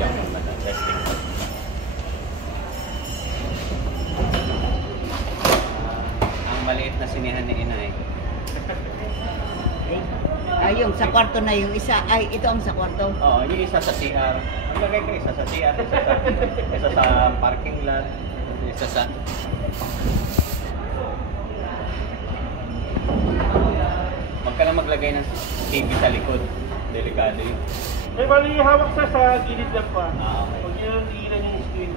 Yung testing ko. Ang maliit na sinihan ni Inay. Yung sa kwarto na yung isa. Ay, ito ang sa kwarto. Oo, yung isa sa CR. Ang lagay ko, isa sa CR, isa sa parking lot, isa sa... Huwag ka na maglagay ng TV sa likod. Delikado yun. May mali hawak sa gilid lang pa. Okay. Huwag nyo nang tigilan yung screen.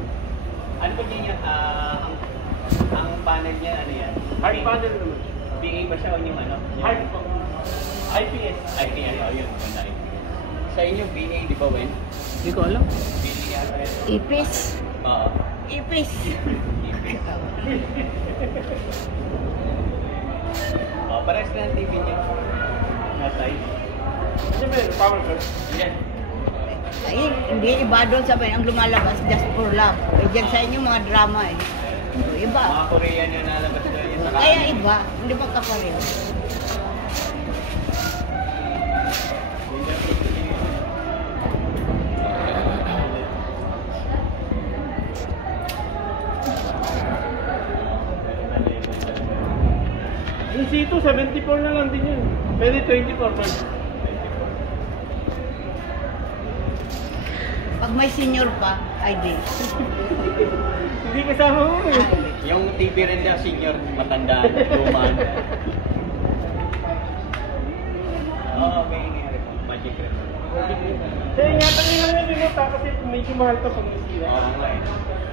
Ano ba niya? Ang panel niya, ano yan? Hard panel naman. BA ba siya o yung ano? Hard po. IPS. IPS, oh yun. Ganda IPS. Sa inyo, BA, di ba, Wen? Hindi ko alam. BA yata yan. Ipis. Oo. Ipis. IPS. Oh, pares na ang TV niya. Size. Kasi meron, power cut. Yan. Ay, hindi iba doon sabi ang lumalabas just for love. Eh, dyan sa inyo mga drama eh. Iba. Mga Korean yung nalabas doon yung saka. Kaya iba, hindi magkapareho. Yung C2, 74 na lang din yun. Pwede 24 man. Pag may senior pa, ay di. Hindi kasama mo eh. Yung TV rin niya, senior, matandaan, lumaan. Oo, may magic rin. Kaya ingatan nyo lang yung remote ha, kasi medyo mahal to pag nasira. Oo nga eh.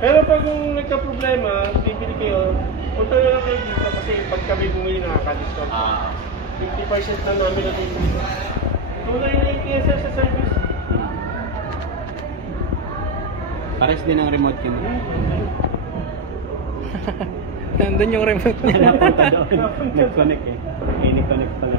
Pero pag kung nagka-problema, bibili kayo, punta na lang kayo dito kasi pag kami bumili nakaka-discount. 50% na namin na bumili. Kung na yung ATS sa service. Pares din ang remote yun. Nandun yung remote niya. Napunta doon. Nag-connect eh. Ini-connect pala.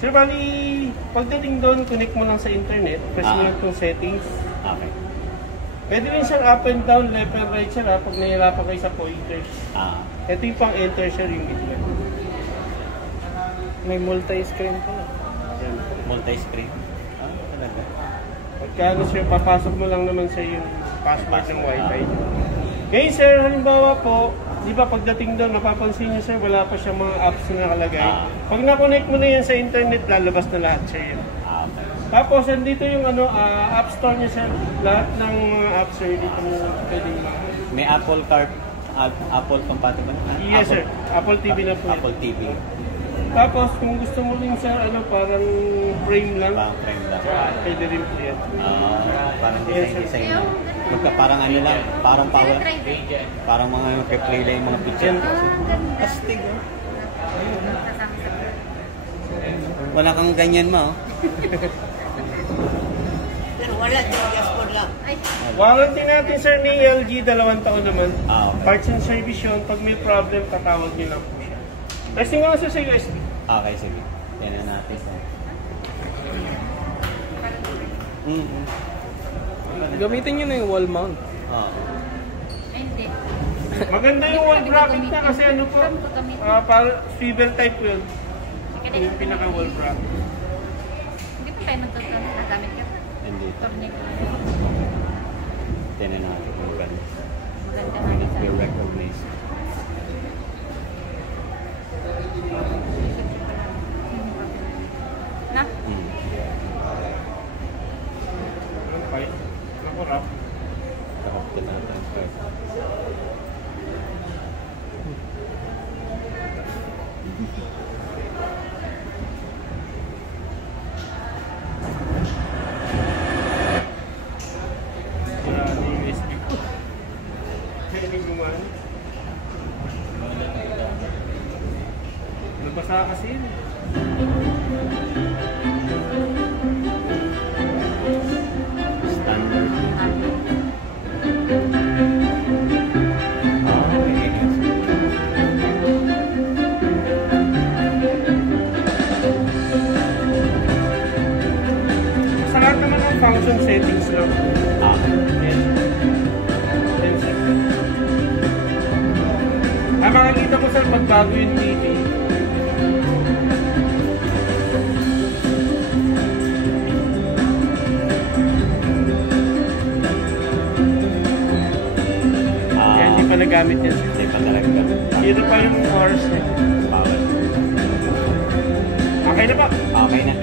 Sir, bali, pagdating doon, connect mo lang sa internet, press mo lang itong settings. Okay. Pwede rin siyang up and down, left and right sir ha, pag nahirapan kayo sa pointers. Ito yung pang enter sir yung gitna. May multi-screen pala. Yan, multi-screen. Talaga. Pagka ano sir, papasok mo lang naman sa yung password ng wifi. Ngayon sir, halimbawa po, di ba pagdating doon, mapapansin nyo sir, wala pa siyang mga apps na nakalagay. Pag na-connect mo na yan sa internet, lalabas na lahat sir yan. Okay. Tapos, andito yung ano, app store niya sir. Lahat ng mga apps sir, dito mo pwedeng May Apple Car, Apple compatible? Yes sir, Apple TV na po. Apple TV. Tapos, kung gusto mo rin sir, ano, parang frame lang. Parang frame lang. Pwede rin po yan. Parang design na. Parang ano lang, parang power. Parang mga play lang yung mga picture. Astig oh. Wala kang ganyan mo. Pero wala, just for love. Warranty natin sir ni LG, 2 taon naman. Okay. Parts and service yun. Pag may problem, tatawag nyo lang po siya. Testing nga sir sa USB. Okay, sige. Yan na natin. Gamitin nyo na yung wall mount. Hindi. Maganda yung wall bracket na kasi ano po, para swivel type po yun. Yung pinaka wall bracket. Hindi pa tayo nagtagamit ka pa. Hindi. Torneo. Yan na natin. Maganda. Maganda nga rin sa May recognize. na? Okay. Nakurap. Sarap din natin. Wala na yung USB ko. Hindi gumana. Nabasa kasi yun. Standard. function settings lang. Ah, Yan. Yan, sir. Makikita ko sir pag bago yung TV. Kaya hindi pa nagamit yan sir. hindi pa talaga. Dito pa yung hours eh. Power. Okay na pa. Okay na.